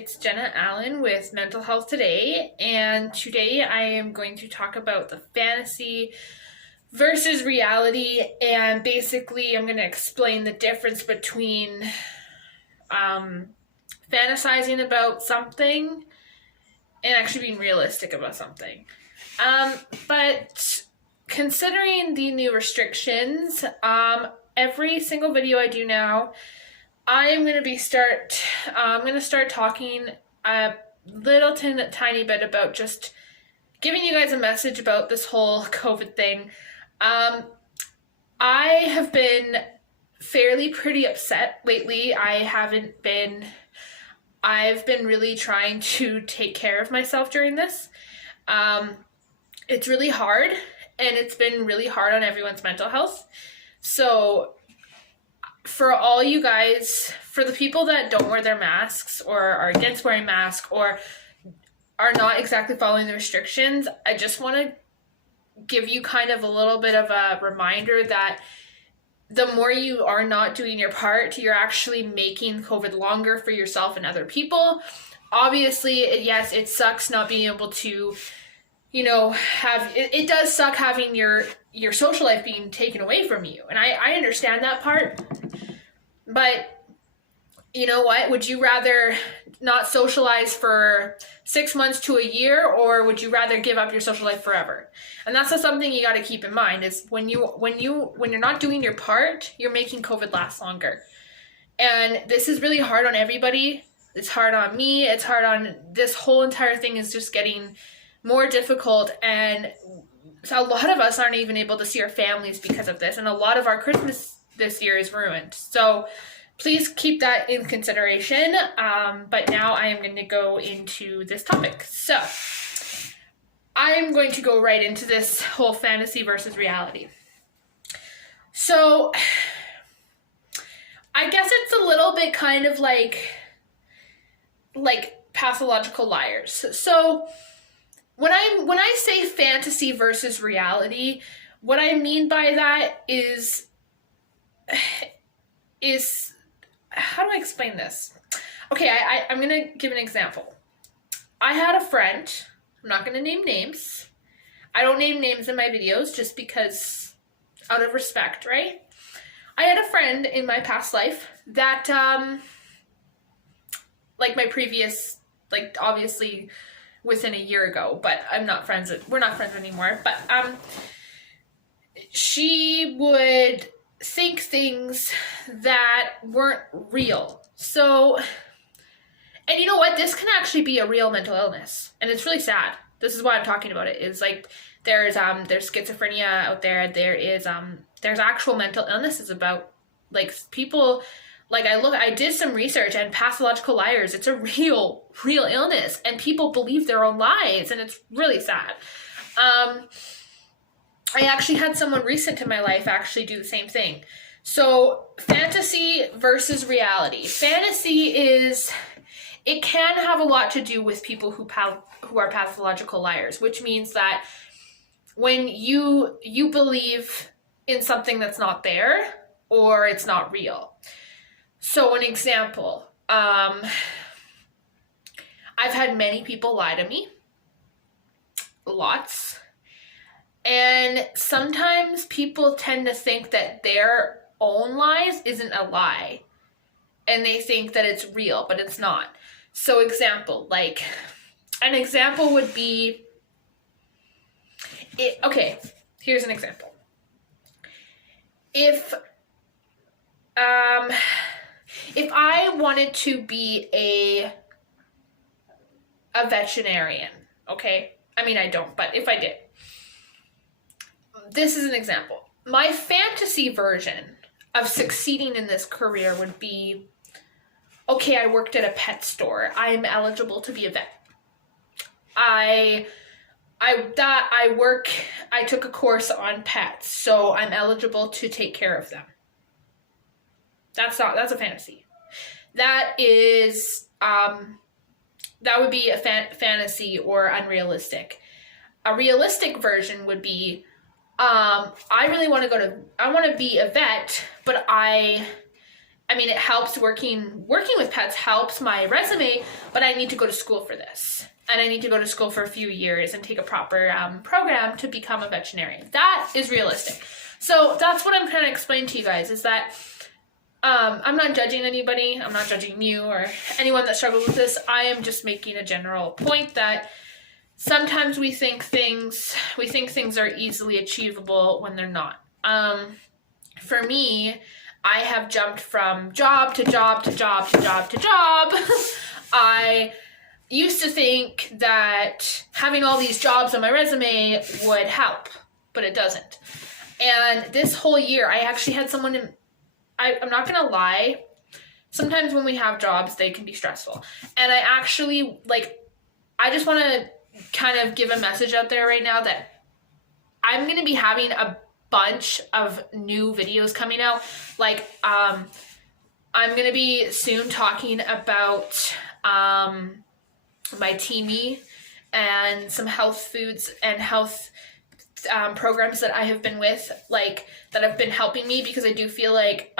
It's Jenna Allen with Mental Health Today, and today I am going to talk about the fantasy versus reality, and basically, I'm going to explain the difference between um, fantasizing about something and actually being realistic about something. But considering the new restrictions, every single video I do now, I'm gonna start talking a little tiny bit about just giving you guys a message about this whole COVID thing. Um, I have been fairly pretty upset lately. I've been really trying to take care of myself during this. Um, it's really hard, and it's been really hard on everyone's mental health. So for all you guys, for the people that don't wear their masks or are against wearing masks or are not exactly following the restrictions, I just want to give you kind of a little bit of a reminder that the more you are not doing your part, you're actually making COVID longer for yourself and other people. Obviously, yes, it sucks not being able to, it does suck having your social life being taken away from you. And I understand that part. But you know what? Would you rather not socialize for 6 months to a year, or would you rather give up your social life forever? And that's just something you got to keep in mind is when you're not doing your part, you're making COVID last longer. And this is really hard on everybody. It's hard on me. It's hard on this whole entire thing is just getting more difficult, and so a lot of us aren't even able to see our families because of this, and a lot of our Christmas this year is ruined. So please keep that in consideration. But now I am going to go into this topic. So I am going to go right into this whole fantasy versus reality. So I guess it's a little bit kind of like pathological liars. So when I say fantasy versus reality, what I mean by that is how do I explain this? Okay, I'm going to give an example. I had a friend, I'm not going to name names. I don't name names in my videos just because, out of respect, right? I had a friend in my past life that, my previous, obviously within a year ago, but we're not friends anymore, but, she would think things that weren't real. So, and you know what? This can actually be a real mental illness, and it's really sad. This is why I'm talking about it. Is there's schizophrenia out there. There's actual mental illnesses about people. I did some research, and pathological liars. It's a real illness, and people believe their own lies, and it's really sad. I actually had someone recent in my life actually do the same thing. So fantasy versus reality. Fantasy it can have a lot to do with people who are pathological liars, which means that when you believe in something that's not there or it's not real. So an example, I've had many people lie to me, lots. And sometimes people tend to think that their own lies isn't a lie. And they think that it's real, but it's not. So an example would be, here's an example. If I wanted to be a veterinarian, okay? I mean, I don't, but if I did. This is an example. My fantasy version of succeeding in this career would be, okay, I worked at a pet store. I am eligible to be a vet. I took a course on pets, so I'm eligible to take care of them. That's a fantasy. That would be a fantasy or unrealistic. A realistic version would be, I want to be a vet, but I I mean, it helps working with pets helps my resume, but I need to go to school for this. And I need to go to school for a few years and take a proper program to become a veterinarian. That is realistic. So that's what I'm trying to explain to you guys, is that I'm not judging anybody. I'm not judging you or anyone that struggles with this. I am just making a general point that sometimes we think things are easily achievable when they're not. For me, I have jumped from job to job to job to job to job. I used to think that having all these jobs on my resume would help, but it doesn't. And this whole year, I actually had someone I'm not gonna lie, sometimes when we have jobs, they can be stressful. And I actually, I just wanna kind of give a message out there right now that I'm gonna be having a bunch of new videos coming out. I'm gonna be soon talking about my Teami and some health foods and health programs that I have been with, that have been helping me, because I do feel like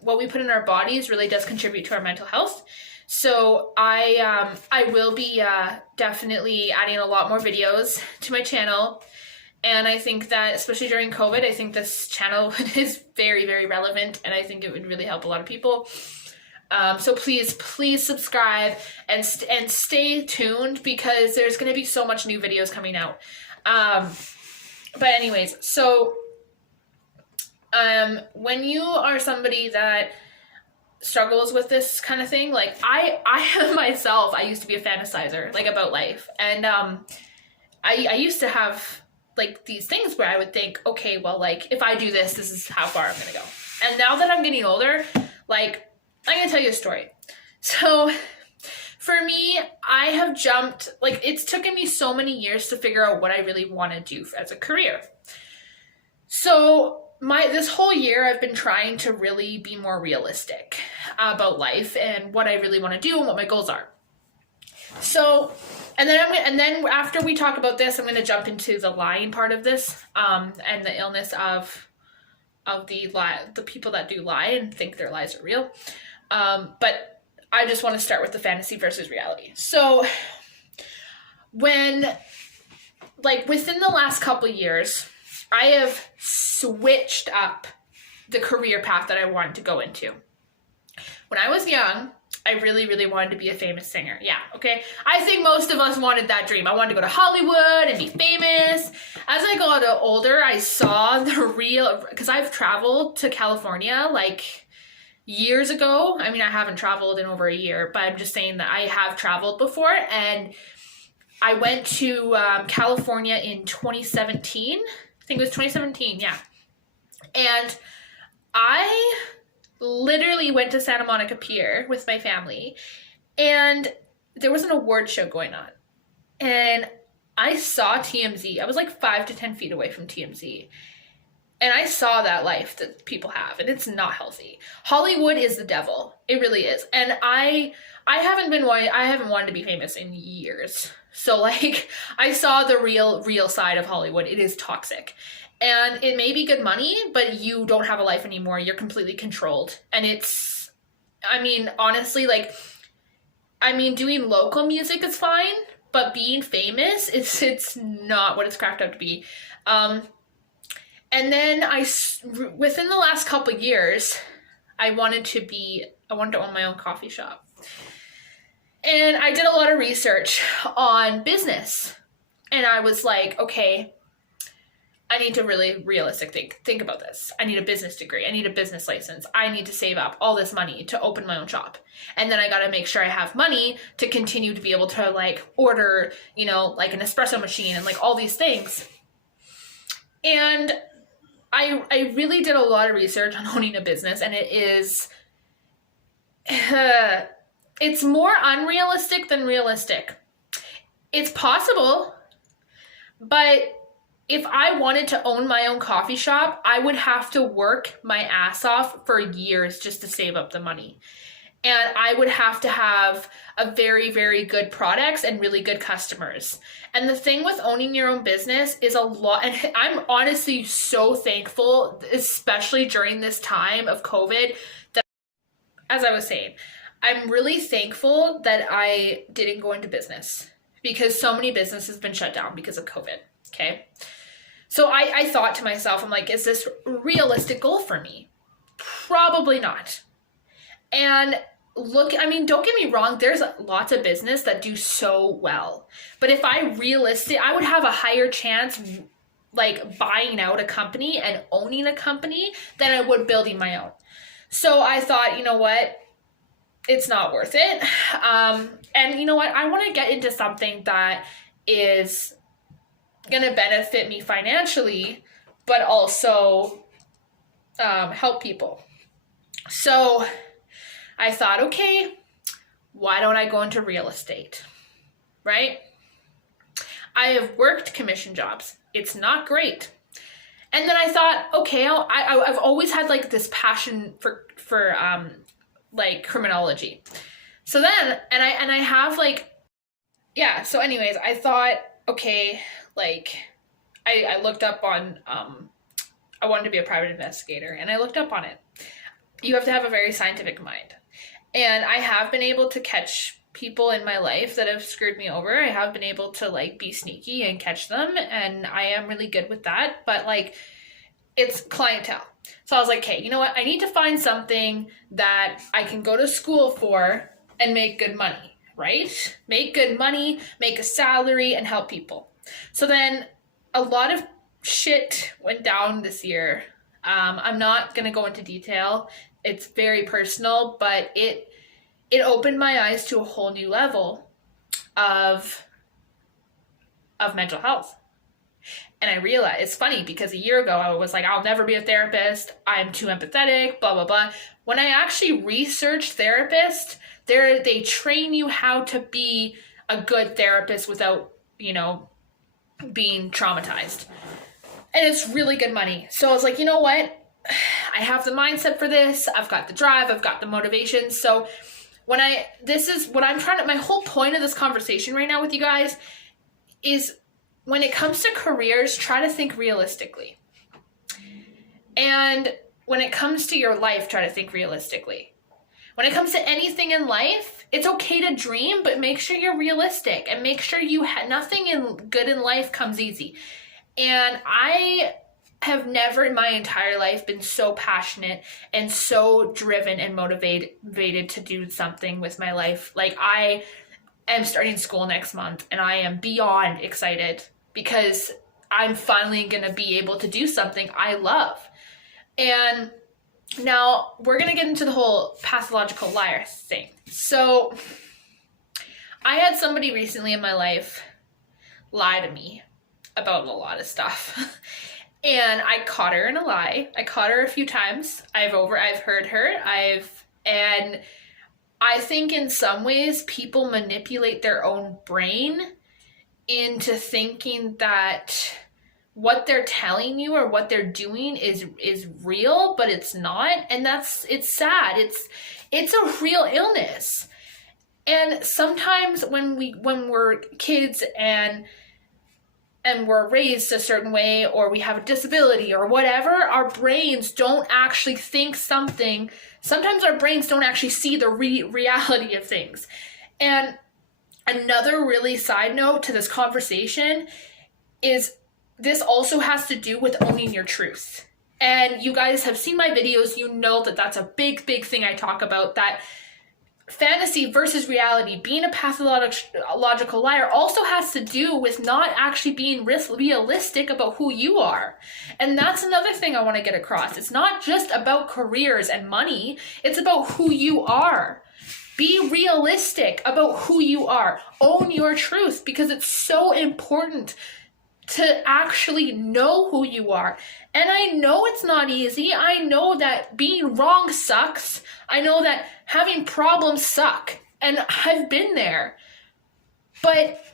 what we put in our bodies really does contribute to our mental health. So I will be definitely adding a lot more videos to my channel. And I think that, especially during COVID, I think this channel is very, very relevant, and I think it would really help a lot of people. So please subscribe and stay tuned, because there's going to be so much new videos coming out. But anyways, so when you are somebody that struggles with this kind of thing, I myself, I used to be a fantasizer, about life. And I used to have these things where I would think, okay, well, if I do this, this is how far I'm going to go. And now that I'm getting older, I'm going to tell you a story. So for me, I have jumped, it's taken me so many years to figure out what I really want to do as a career. So this whole year, I've been trying to really be more realistic about life and what I really want to do and what my goals are. So, and then after we talk about this, I'm going to jump into the lying part of this, and the illness of the people that do lie and think their lies are real. But I just want to start with the fantasy versus reality. So within the last couple of years, I have switched up the career path that I wanted to go into. When I was young, I really, really wanted to be a famous singer. Yeah, okay? I think most of us wanted that dream. I wanted to go to Hollywood and be famous. As I got older, I saw the real, because I've traveled to California years ago. I mean, I haven't traveled in over a year, but I'm just saying that I have traveled before. And I went to California in 2017. I think it was 2017, yeah. And I literally went to Santa Monica Pier with my family, and there was an award show going on, and I saw TMZ. I was 5 to 10 feet away from TMZ, and I saw that life that people have, and it's not healthy. Hollywood is the devil. It really is. And I haven't wanted to be famous in years. So I saw the real side of Hollywood. It is toxic. And it may be good money, but you don't have a life anymore. You're completely controlled. And honestly, doing local music is fine, but being famous, it's not what it's cracked up to be. And then within the last couple of years, I wanted to own my own coffee shop. And I did a lot of research on business. And I was like, okay, I need to really realistically think about this. I need a business degree. I need a business license. I need to save up all this money to open my own shop. And then I got to make sure I have money to continue to be able to order, an espresso machine and all these things. And I really did a lot of research on owning a business, and it's more unrealistic than realistic. It's possible, but if I wanted to own my own coffee shop, I would have to work my ass off for years just to save up the money. And I would have to have a very, very good products and really good customers. And the thing with owning your own business is a lot, and I'm honestly so thankful, especially during this time of COVID, that as I was saying, I'm really thankful that I didn't go into business because so many businesses have been shut down because of COVID. Okay. So I thought to myself, I'm like, is this a realistic goal for me? Probably not. And look, I mean, don't get me wrong, there's lots of business that do so well. But if I would have a higher chance like buying out a company and owning a company than I would building my own. So I thought, you know what? It's not worth it. And you know what? I want to get into something that is going to benefit me financially, but also help people. So I thought, okay, why don't I go into real estate, right? I have worked commission jobs. It's not great. And then I thought, okay, I've always had like this passion for like criminology. So then, and I have like, yeah. So anyways, I thought, okay, like I looked up on, I wanted to be a private investigator and I looked up on it. You have to have a very scientific mind. And I have been able to catch people in my life that have screwed me over. I have been able to like be sneaky and catch them. And I am really good with that. But like, it's clientele. So I was like, okay, you know what? I need to find something that I can go to school for and make good money, right? Make good money, make a salary, and help people. So then a lot of shit went down this year. I'm not going to go into detail. It's very personal, but it opened my eyes to a whole new level of mental health. And I realized, it's funny because a year ago I was like, I'll never be a therapist. I'm too empathetic, blah, blah, blah. When I actually researched therapists, they train you how to be a good therapist without, being traumatized. And it's really good money. So I was like, you know what? I have the mindset for this. I've got the drive. I've got the motivation. So this is what I'm trying to, my whole point of this conversation right now with you guys is when it comes to careers, try to think realistically. And when it comes to your life, try to think realistically. When it comes to anything in life, it's okay to dream, but make sure you're realistic and make sure nothing good in life comes easy. And I have never in my entire life been so passionate and so driven and motivated to do something with my life. Like I am starting school next month and I am beyond excited because I'm finally going to be able to do something I love. And now we're going to get into the whole pathological liar thing. So I had somebody recently in my life lie to me about a lot of stuff. And I caught her in a lie. I caught her a few times. I've heard her. And I think in some ways people manipulate their own brain into thinking that what they're telling you or what they're doing is real, but it's not. And it's sad. It's a real illness. And sometimes when we're kids and we're raised a certain way or we have a disability or whatever, our brains don't actually think something. Sometimes our brains don't actually see the reality of things. And another really side note to this conversation is this also has to do with owning your truth. And you guys have seen my videos, you know that that's a big, big thing I talk about, that fantasy versus reality, being a pathological liar also has to do with not actually being realistic about who you are. And that's another thing I want to get across. It's not just about careers and money. It's about who you are. Be realistic about who you are. Own your truth because it's so important to actually know who you are. And I know it's not easy. I know that being wrong sucks. I know that having problems suck. And I've been there. But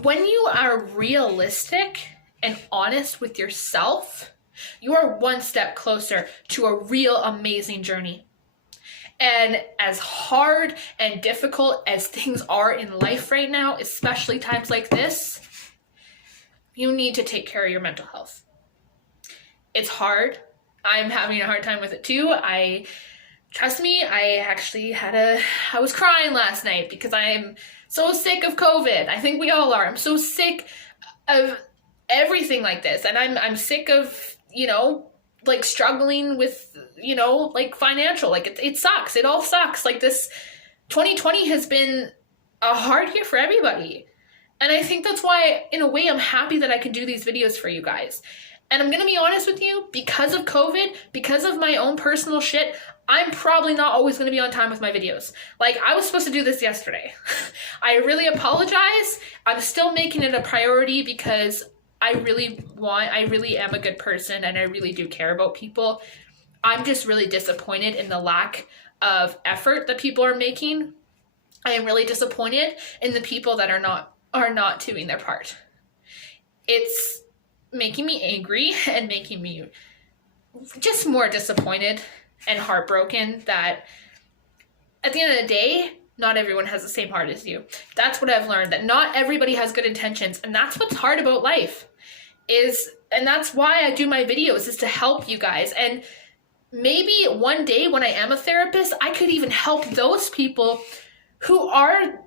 when you are realistic and honest with yourself, you are one step closer to a real amazing journey. And as hard and difficult as things are in life right now, especially times like this, you need to take care of your mental health. It's hard. I'm having a hard time with it too. trust me, I was crying last night because I'm so sick of COVID. I think we all are. I'm so sick of everything like this. And I'm sick of, like struggling with, like financial, like it sucks. It all sucks. Like this 2020 has been a hard year for everybody. And I think that's why, in a way, I'm happy that I can do these videos for you guys. And I'm going to be honest with you, because of COVID, because of my own personal shit, I'm probably not always going to be on time with my videos. Like, I was supposed to do this yesterday. I really apologize. I'm still making it a priority because I really am a good person and I really do care about people. I'm just really disappointed in the lack of effort that people are making. I am really disappointed in the people that are not doing their part. It's making me angry and making me just more disappointed and heartbroken that at the end of the day, not everyone has the same heart as you. That's what I've learned, that not everybody has good intentions. And that's what's hard about life and that's why I do my videos, is to help you guys. And maybe one day when I am a therapist, I could even help those people who are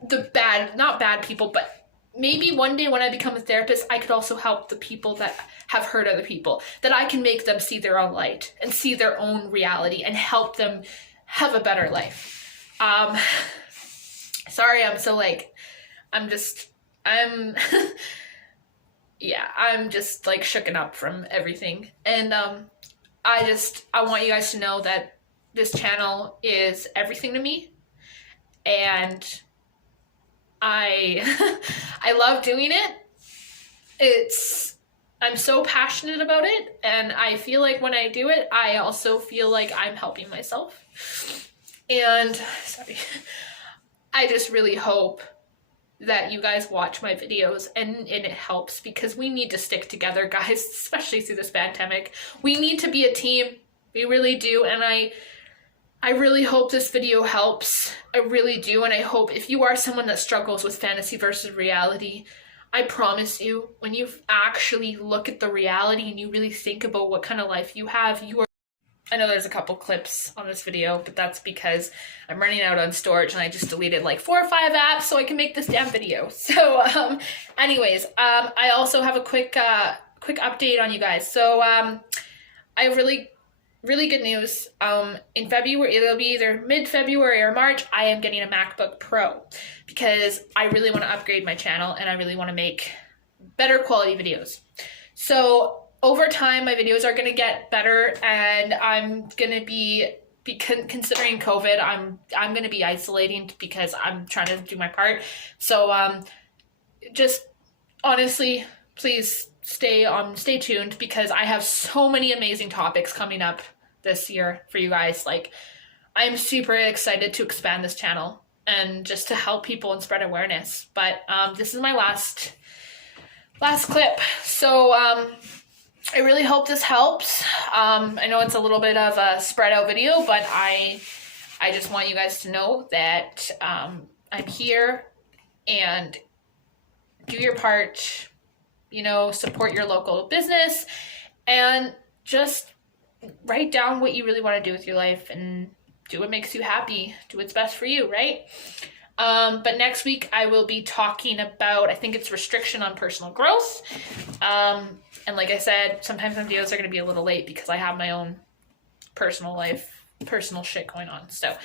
not bad people, but maybe one day when I become a therapist, I could also help the people that have hurt other people, that I can make them see their own light and see their own reality and help them have a better life. Sorry, I'm so like, I'm just like shooken up from everything. And I want you guys to know that this channel is everything to me. And I love doing it. I'm so passionate about it, and I feel like when I do it, I also feel like I'm helping myself. And I just really hope that you guys watch my videos and it helps, because we need to stick together, guys, especially through this pandemic. We need to be a team. We really do. And I really hope this video helps. I really do. And I hope if you are someone that struggles with fantasy versus reality, I promise you, when you actually look at the reality and you really think about what kind of life you have, I know there's a couple clips on this video, but that's because I'm running out on storage and I just deleted like 4 or 5 apps so I can make this damn video. So anyways, I also have a quick update on you guys. So I have really good news. In February, it'll be either mid-February or March, I am getting a MacBook Pro because I really want to upgrade my channel and I really want to make better quality videos. So over time, my videos are going to get better, and I'm going to be considering COVID, I'm going to be isolating because I'm trying to do my part. So just honestly, please stay tuned, because I have so many amazing topics coming up this year for you guys. Like, I'm super excited to expand this channel and just to help people and spread awareness. But this is my last clip. So I really hope this helps. I know it's a little bit of a spread out video, but I just want you guys to know that I'm here, and do your part, support your local business, and just write down what you really want to do with your life and do what makes you happy. Do what's best for you, right? But next week I will be talking about, I think it's restriction on personal growth. And like I said, sometimes my videos are going to be a little late because I have my own personal life, personal shit going on. So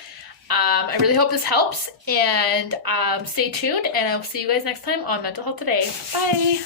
I really hope this helps, and stay tuned, and I'll see you guys next time on Mental Health Today. Bye.